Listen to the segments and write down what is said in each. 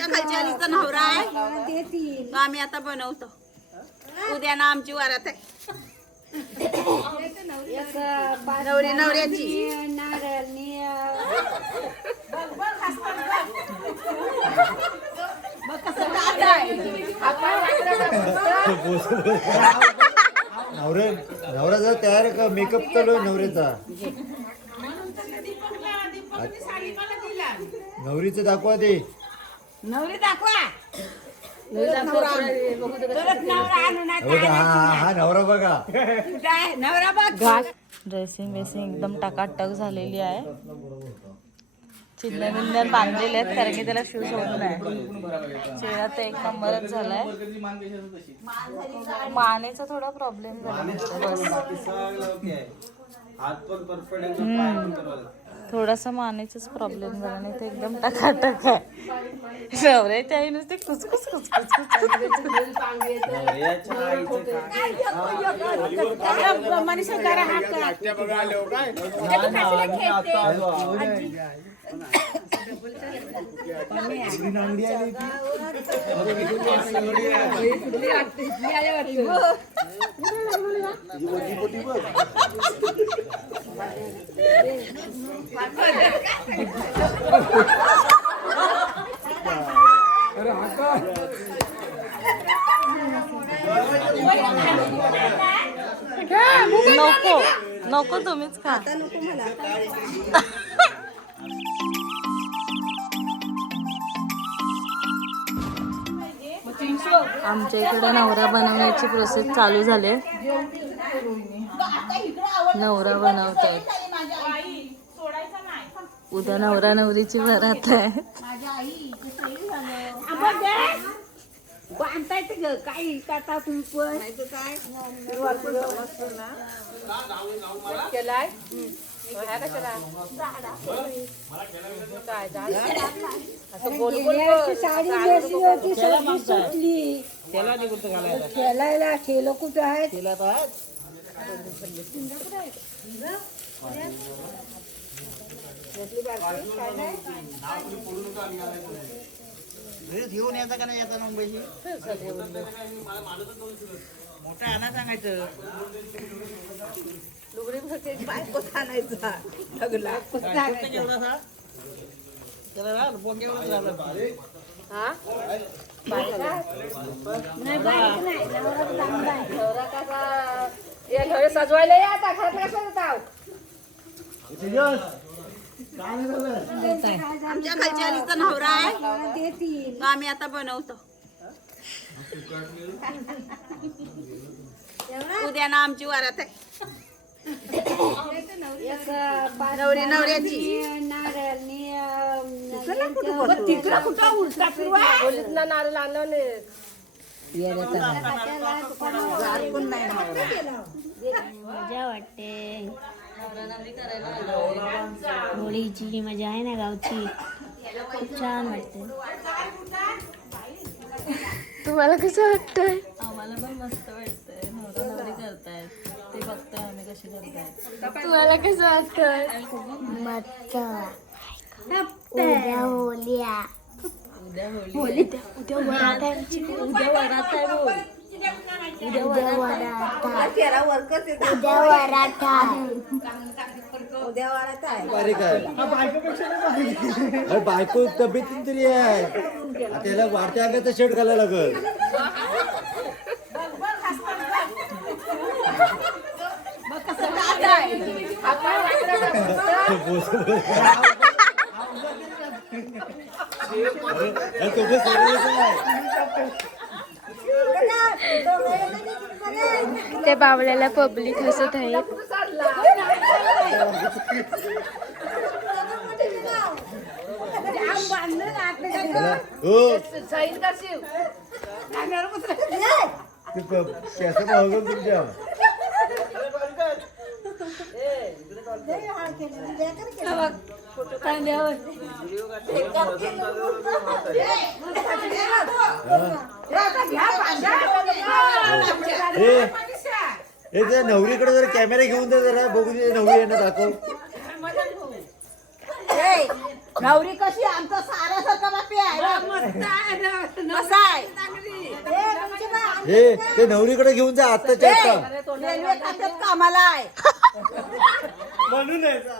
आमच्या खालच्या आलीचा नवरा आहे. तो आम्ही आता बनवतो. उद्या ना आमची वरात आहे. नवरी नवऱ्याची. नवरे नवऱ्याचा तयार का? मेकअप चालू आहे नवऱ्याचा. नवरीचं दाखवा ते. नवरी दाखवा. परत नवरा आणू. नका. हो का? हा हा हा नवरा बघा. काय? नवरा बघ. ड्रेसिंग बेसिंग एकदम टकाटक झालेली आहे. चिंध्या बिंद्या बांधलेले आहेत कारण की त्याला शूज होत नाही. चेहरा तर एक नंबरच झालाय. मानेचा थोडा प्रॉब्लेम झाला. बस हात पण परफेक्ट एकदम पाय पण बरोबर. थोडासा मानेचाच प्रॉब्लेम झाला नाही तर एकदम टकाटक आहे नवऱ्याच्या आई नुसते कुचकुच कुचकुच कुचकुच नवऱ्याच्या आईचं काय? मनीषा करा. नको नको तुम्हीच खा आमच्या इकडे नवरा बनवण्याची प्रोसेस चालू झाली. नवरा बनवतात उद्या नवरा नवरीची वरात आहे. काय बांधता येते ग खेळायला खेळ कुठं आहे घेऊन यायचा का नाही याचा मुंबईची मोठा आणा सांगायचं. सजवायला या आता घरात कसं जाऊ आमच्या खालच्या आलीचा नवरा आहे. तो आम्ही आता बनवतो. उद्या ना आमची वरात आहे. नवरी नवऱ्याची. तिकडं कुठं उलटा फिरवा नारळ आणले मजा वाटते. होळीची जी मजा आहे ना गावची. खूप छान वाटते. तुम्हाला कसं वाटतंय? आम्हाला पण मस्त वाटतंय. नवरा नवरी करतायत. ते बघतोय आम्ही कशी करतायत. तुम्हाला कसं उद्या होलिया होली उद्या वरात आहे आमची. उद्या वरात आहे बोल उद्या वरात आहे. उद्या वरात आहे बारीक आहे. अरे बायको तब्येतीन तरी आहे. त्याला वाढत्या अंगाचा शर्ट घालायला लागल अरे तुझं serious आहे. त्या बावल्याला पब्लिक हसत आहेत. हो. ते तुमच्या. हे त्या नवरीकडे जर कॅमेरा घेऊन दे जरा बघू नवरी यांना दाखव. नवरी कशी आमचा साऱ्यासारखा बापी आहे. हे ते नवरीकडे घेऊन जा आत्ताच्या आता रेल्वे खात्यात कामाला आहे.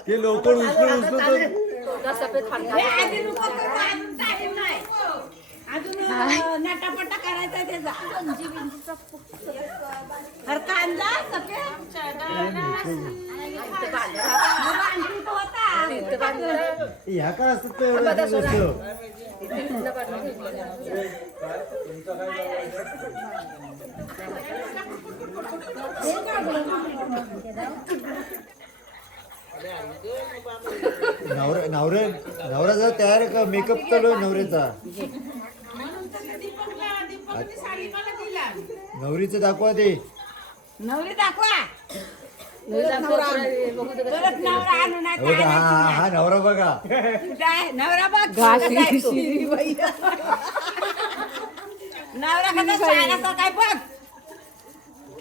ते लोक उचलून उचलून हे आधी लोकं करतात, अजून नटापटा करायचा त्याचा. हर कांदा. ह्या काय असतात ते? एवढ्या गोष्ट नवरा नवरे नवरा जर तयार मेकअप चालू आहे नवऱ्याचा? नवरीचं दाखवा ते. नवरी दाखवा. हे बघा, नवरा बघा? नवरा बघ. नवरा कसा काय बघ.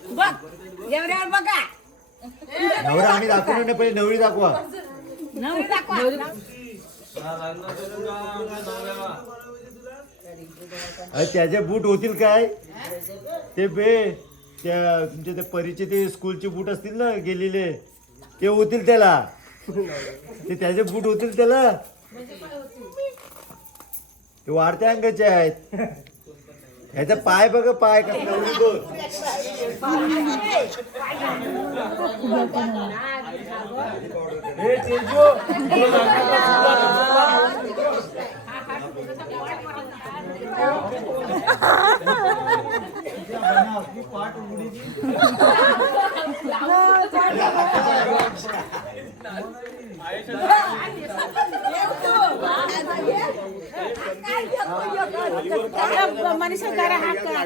बघ एवढ्यावर बघा. नवरा आम्ही दाखवणार नाही पहिले नवरी दाखवा. नवरी दाखवा. अरे त्याचे बूट होतील काय? ते बे त्या तुमच्या ते परीचे ते स्कूलचे बूट असतील ना गेलेले. ते होतील त्याला. ते त्याचे बूट होतील त्याला. ते वाढत्या अंगाचे आहेत. ह्याचा पाय बघ पाय कसला उडतो. हे तेजू. मनीषा करा हा कर.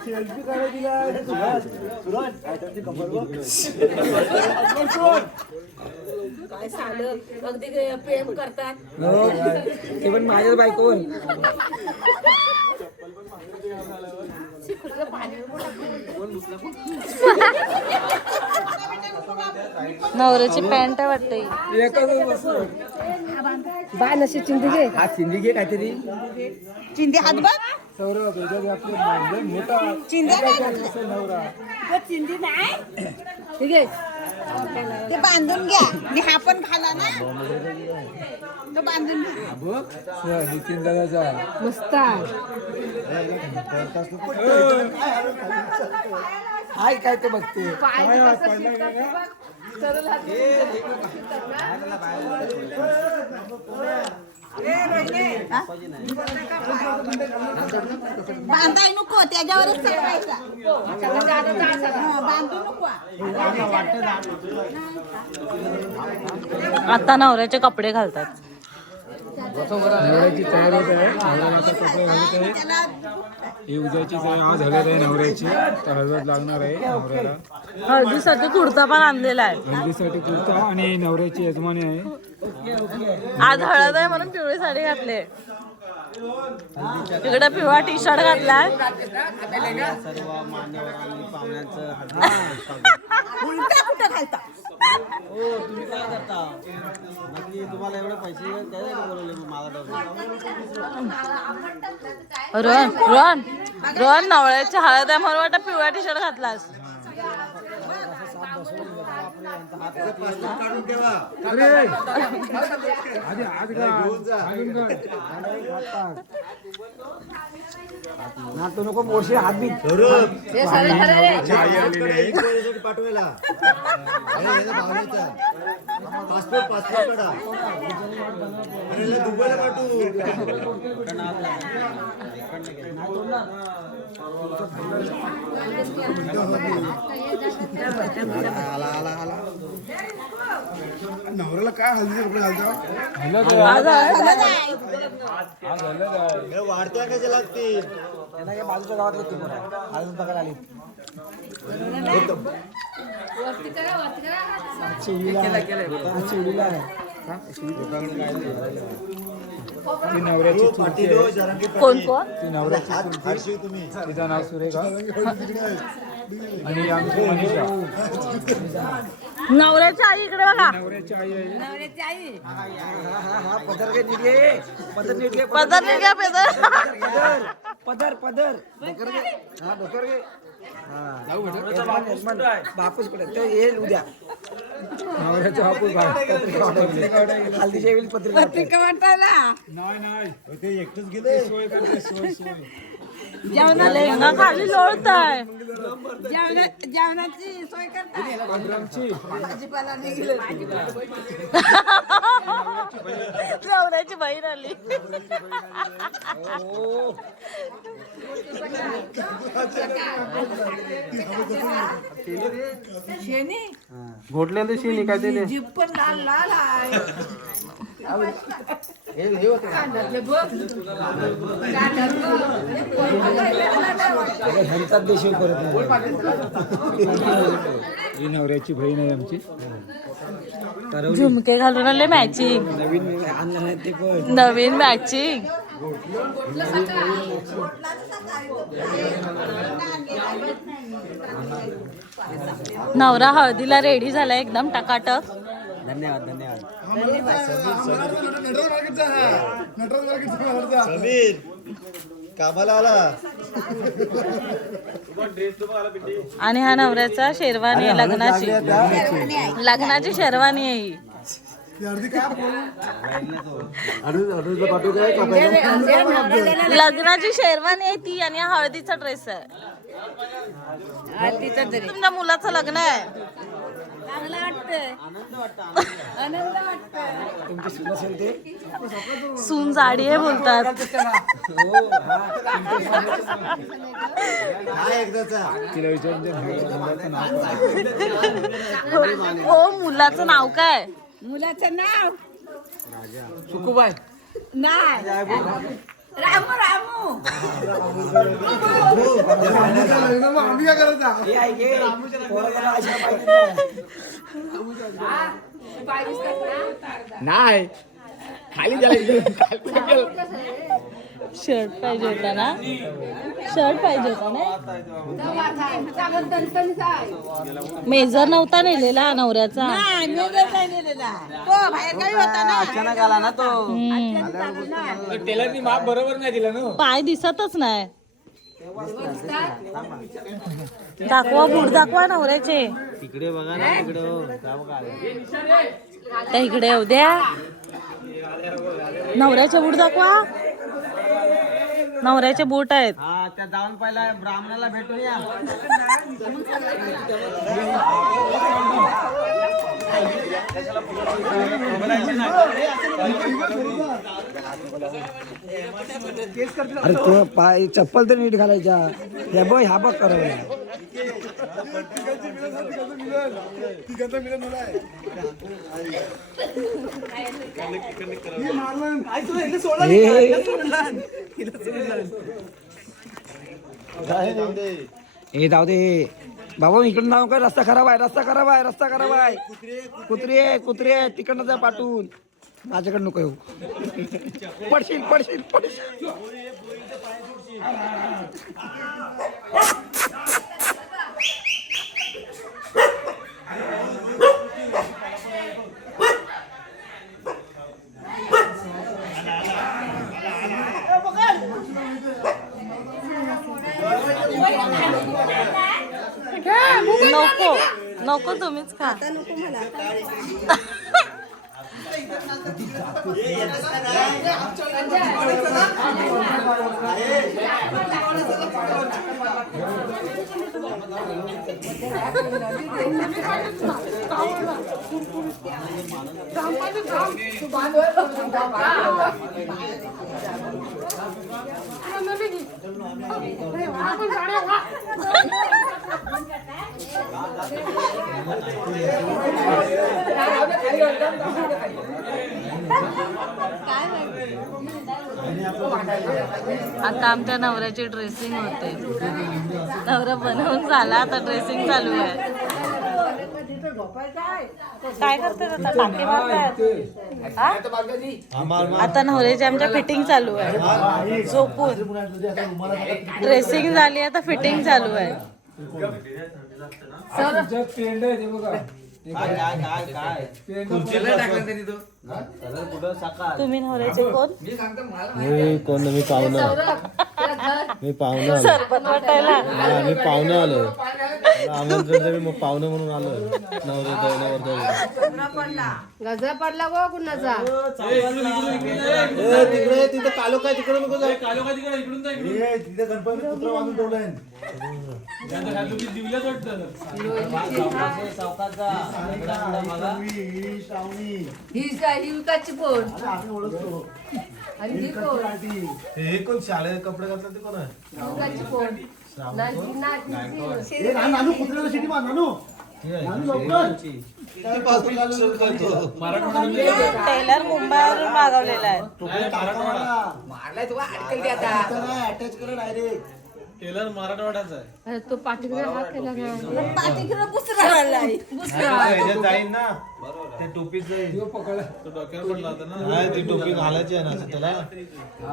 सेल्फी काढायला सुराज सुराज. काय त्यांची कंबर बघ. काय झालं? अगदी प्रेम करतात. ते पण माझ्याच बायको नवऱ्याची पॅन्ट आहे वाटते हा सिंधी घे काहीतरी. चिंदी हात बघ. नाही घातल्या. तो चिंदी नाही. ते बांधून घ्या. आणि हा पण घाला ना. तो बांधून घ्या. हाय काय ते बघते. बांधाय नको त्याच्यावरच चालवायचा बांधू नको आता नवऱ्याचे कपडे घालतात. नवऱ्याची तयारी होत आहे. नवऱ्याला आता कपडे घालत आहे. ही उद्याची तयारी आज हळद आहे नवऱ्याची तर हळद लागणार आहे नवऱ्याला. हळदीसाठी कुर्ता पण आणलेला आहे. हळदीसाठी कुर्ता आणि नवऱ्याची यजमानी आहे. आज हळद आहे म्हणून पिवळी साडी घातली तिकडे पिवळा टी शर्ट घातलाय सर्व मान्यवरांनी पाहुण्यांचं हो तुम्ही काय करता नक्की तुम्हाला एवढे पैसे द्यायला बोलवले मला डोक्यात. रोहन रोहन रोहन नवळ्याच्या हळद आहे म्हणून वाटतं पिवळा टी शर्ट घातलास काढून ठेवा. आज ना तू नको मोर्शी हात बी पाठवायला. अरे, याला भावनेचा. पासपोर्ट पासपोर्ट काढा. दुबईला पाठवू. नवऱ्याला काय हल्दी रुपये घालतो? हे वाढत्या कशा काय बाजूच्या गावातले तुम्ही अजून बघायला आली चिवडीला आहे. चिवडीला आहे ती नवऱ्याची तो पाटील हो, जरांगे कोण. कोण? ती नवऱ्याची तुम्ही. तिचं नाव सुरेखा. आणि आमची मनीषा. नवऱ्याच्या आई इकडे बघा. नवऱ्याची आई आहे. हा हा हा पदर काय नीट घे पदर नीट घे पदर नाही घ्या पेदर. पदर पदर. पदर डोकर घे. हा डोकर घे. बापूसकडे ते येईल उद्या. नवऱ्याचा भाग हल्दीच्या वेळी पत्रिका नाही नाही. हो, ते एकटंच गेले? सोय करते सोय सोय. लेहंगा खाली लोळताय. जेवणाची सोय करता आमची. नवऱ्याची बहीण आली. घोटले शिनी काय ते ह्यांचाच देशील करत नाही ही नवऱ्याची बहीण आहे आमची. झुमके घालून आले मॅचिंग नवीन आणलं नाही ते पण. नवीन मॅचिंग नवरा हळदीला रेडी झालाय एकदम टकाटक. धन्यवाद धन्यवाद. समीर कामाला आला. आणि हा नवऱ्याचा शेरवानी आहे लग्नाची. लग्नाची शेरवानी आहे ही. काय लग्नाची शेरवानी आहे ती आणि हा हळदीचा ड्रेस आहे. तुमच्या मुलाचं लग्न आहे. तुमची सून असेल ते. सून जाडी आहे बोलतात. नाव हो मुलाचं नाव काय? मुलाचं नाव? सुकुबाई. नाही. रामू रामू. हे आहे घे पोराला अशा पाहिजे नाही खाली शर्ट पाहिजे होता ना? शर्ट पाहिजे होता ना? मेजर नव्हता नेलेला नवऱ्याचा. अचानक आला ना तो. माप बरोबर नाही दिलं ना. पाय दिसतच नाही. दाखवा बूट दाखवा नवऱ्याचे. तिकडे बघा ना तिकडे हो. त्या इकडे येऊ द्या. नवऱ्याचे बूट दाखवा. नवऱ्याचे बूट आहेत. हा त्या जाऊन पहिला ब्राह्मणाला भेटून या अरे तो पाय चप्पल तर नीट घालायच्या. या बघ ह्या बघ करवल्या हे जाऊ दे. बाबा इकडून नाव काय? रस्ता खराब आहे रस्ता खराब आहे रस्ता खराब आहे. कुत्रे आहे, कुत्रे आहे, तिकडनं जा पाठवून. माझ्याकडे नको येऊ. पडशील पडशील पडशील. नको तुम्हीच खा. नको मला आता आमच्या नवऱ्याची ड्रेसिंग होते. नवरा बनवून झाला आता ड्रेसिंग चालू आहे. काय करतात आता? टाके मारतायत? हा? आता नवऱ्याची आमच्या फिटिंग चालू आहे. झोपून. ड्रेसिंग झाली आता फिटिंग चालू आहे. पेंड आहे ते? बघा तुम्ही नवऱ्याचे कोण? मी कोण मी पाहुणा. मी पाहुणा आलो सरबत वाटायला. हा, मी पाहुणा आलो आमंत्रण मी मग पाहुणे म्हणून आलो नवरा नवरदेव गजरा पडला. गो कुणाचा तिकडे तिथे कालो काय तिकडे नको जाऊ. कालो काय तिकडे इकडून जा तिथे गणपती पुत्र बांधून ठेवलाय. श्रावणी ही ही विकाची पोर आम्ही ओळखतो आणि ही पोर हे कोण शाळे कपडे ते कोण आहे ए, नानू कुत्र्याला शिटी मार नानू नानू, लवकर. टेलर मुंबईवरून मागवलेला आहे टोपी टाका मला. आता नाही, attach करा direct. टेलर मराठवाड्याचा आहे अरे तो पाठीकडे हात केला ना पाठीकडे बुसरा आलाय ह्याच्यात जाईन ना ते टोपीत जाईल तो ती टोपी घालायची आहे ना त्याला.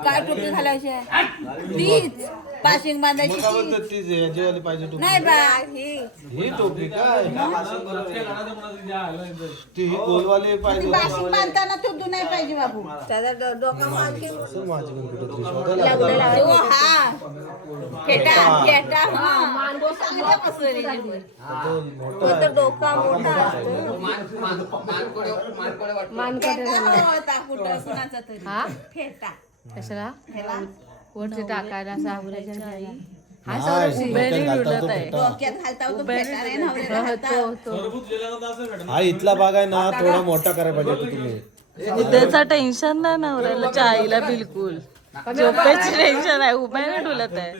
काय टोपी घालायची आहे? तीच. पाशिंग बांधायची मग काय ती. बोलतात ती ह्याचीवाली पाहिजे टोपी. नाही बा ही. टोपी काय? ती ही गोलवाली ती पाहिजे. पाशिंग बांधताना तो नाही पाहिजे बाबू. त्याचा डोका मागे. माझी पण तो हा. फेटा फेटा. हा तो. तो मोठा तो तर डोका मोठा हा कशाला वरती टाकायला सावरायच्या. हा इथला भाग आहे ना थोडा मोठा करायला पाहिजे तुम्ही उद्याचा टेन्शन नाही नवऱ्याला चाईला बिलकुल झोपेची टेन्शन आहे उभा नाही डुलत आहे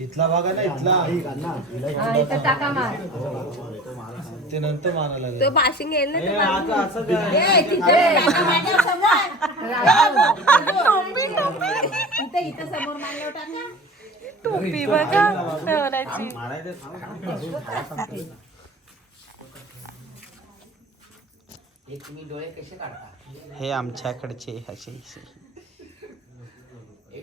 इथला भाग आहे ना इथला. हा इथं टाका मार. ते नंतर मानायला लागेल. तो पाशिंग येईल ना ए, आता असं काय? ए, तिथे. टाका माझ्यासमोर. इथं इथं समोर मांडल्यावर टाका. टोपी बघा नवऱ्याची हे आमच्याकडचे असे.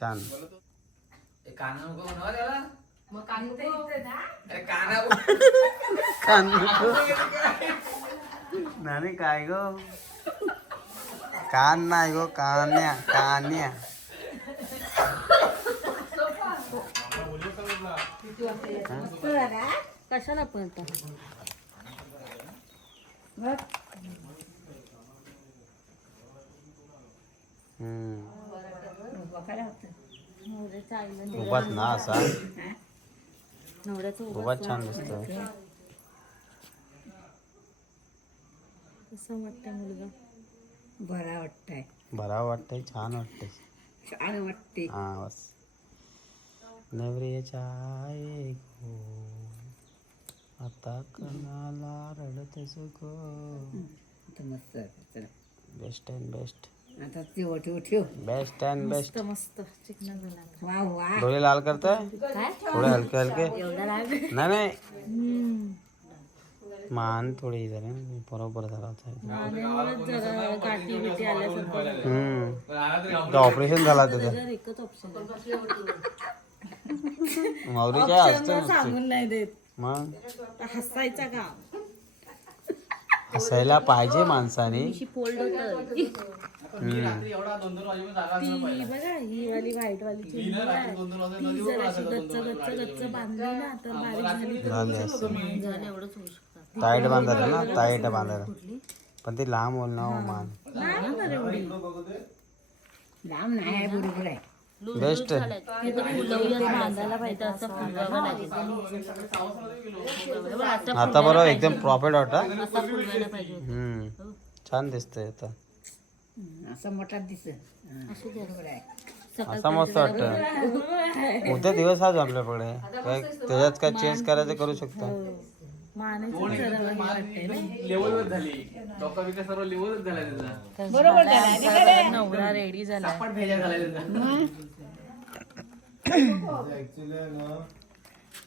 छान नाही काय गो कान नाही गो कान्या कान्या कशाला पळता हम्म. उभाच ना असा. नवऱ्याचं उभाच छान दिसतो कसं वाटतं मुलगा? बरा वाटतंय. बरा वाटतंय छान वाटतंय. छान वाटते हा बस. नवऱ्याच्या आहे गो आता कणाला रडतच गो. मस्त बेस्ट अँड बेस्ट आता ठेव ठेव ठेव. बेस्ट अँड बेस्ट मस्त चिकन झाला. वा वा डोळे लाल करताय? थोडे हलके हलके. नाही नाही. मान थोडी झाली ना बरोबर झाला होता जरा गाठी आल्यासारखं हम्म. ऑपरेशन झाला त्याचं. एकच ऑप्शन माऊलीच्या असतं नुसतं. सांगून नाही देत. मग? हसायचा का? हसायला पाहिजे माणसाने. होत. ती बघा ही वाली व्हाईट वाली चिमणी आहे. ती जर अशी गच्च गच्च गच्च बांधली ना तर बारीक झाली. तर झाले असते. झालं एवढंच होऊ शकतं टाईट बांधायला ना टाईट बांधायला. पण ती लांब होईल ना हो. मान नाही होणार एवढी. लांब नाही आहे बरोबर आहे बेस्ट हे तर फुलवूयात बांधायला पाहिजे असं फुलवावं लागेल आता आता बरोबर एकदम प्रॉफिट वाटत. फुलवायला पाहिजे. हम्म. छान दिसतंय आता. असं मोठाच दिसत. बरोबर आहे. असा मस्त वाटत. उद्या दिवस आज आपल्याकडे काय त्याच्यात काय चेंज करायचं करू शकतो? मानेचं जरा हे वाटतंय ना. बरोबर झाला. सगळा नवरा रेडी झाला.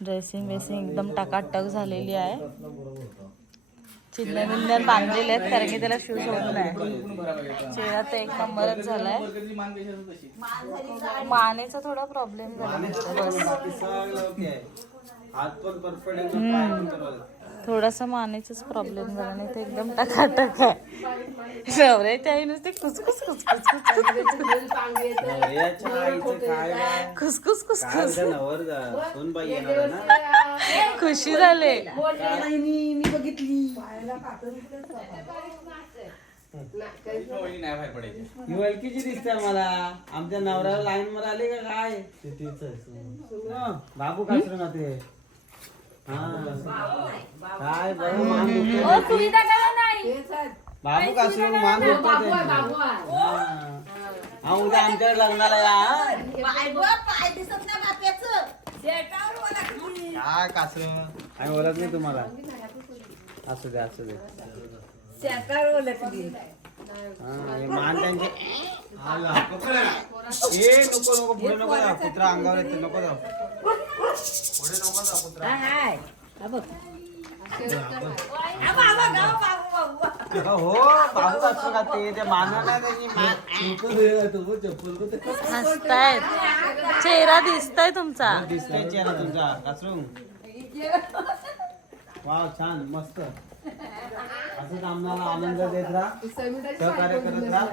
ड्रेसिंग वेसिंग एकदम टकाटक झालेली आहे. चिंध्या बिंद्या बांधलेल्या आहेत कारण की त्याला शूज होत नाही. चेहरा तर एक नंबरच झालाय. मानेचा थोडा प्रॉब्लेम झाला. बस हात पण परफेक्ट थोडासा मानेचाच प्रॉब्लेम झाला नाही तर एकदम टकाटक आहे. नवऱ्याच्या आई नुसते खुसखुस खुसखुस खुसखुस. खुसखुस सोनबाई येणार ना? खुशी झाले. ही ओळखीची दिसते मला आमच्या नवऱ्याला लाईन मध्ये आली का काय? बाबू कासर ना ते. काय बरं मान दुखतोय. बाबू कासर मान दुखतोय त्यांचं. हा. हा उद्या आमच्या लग्नाला या हा. पाय दिसत नाही बाप्याचं. काय कासर? आम्ही ओळख नाही तुम्हाला. असू दे असू दे. शेकार ओळखली हा, हे मान त्यांचे. ए नको नको पुढे नको जाऊ. कुत्रा अंगावर येते नको जाऊ. हाय बघ हो का ते मानाला त्याची मान हसतायत चेहरा दिसताय तुमचा दिसतोय चेहरा तुमचा कासरू वाव छान मस्त असंच आम्हाला आनंद देत राहा सहकार्य करत राहा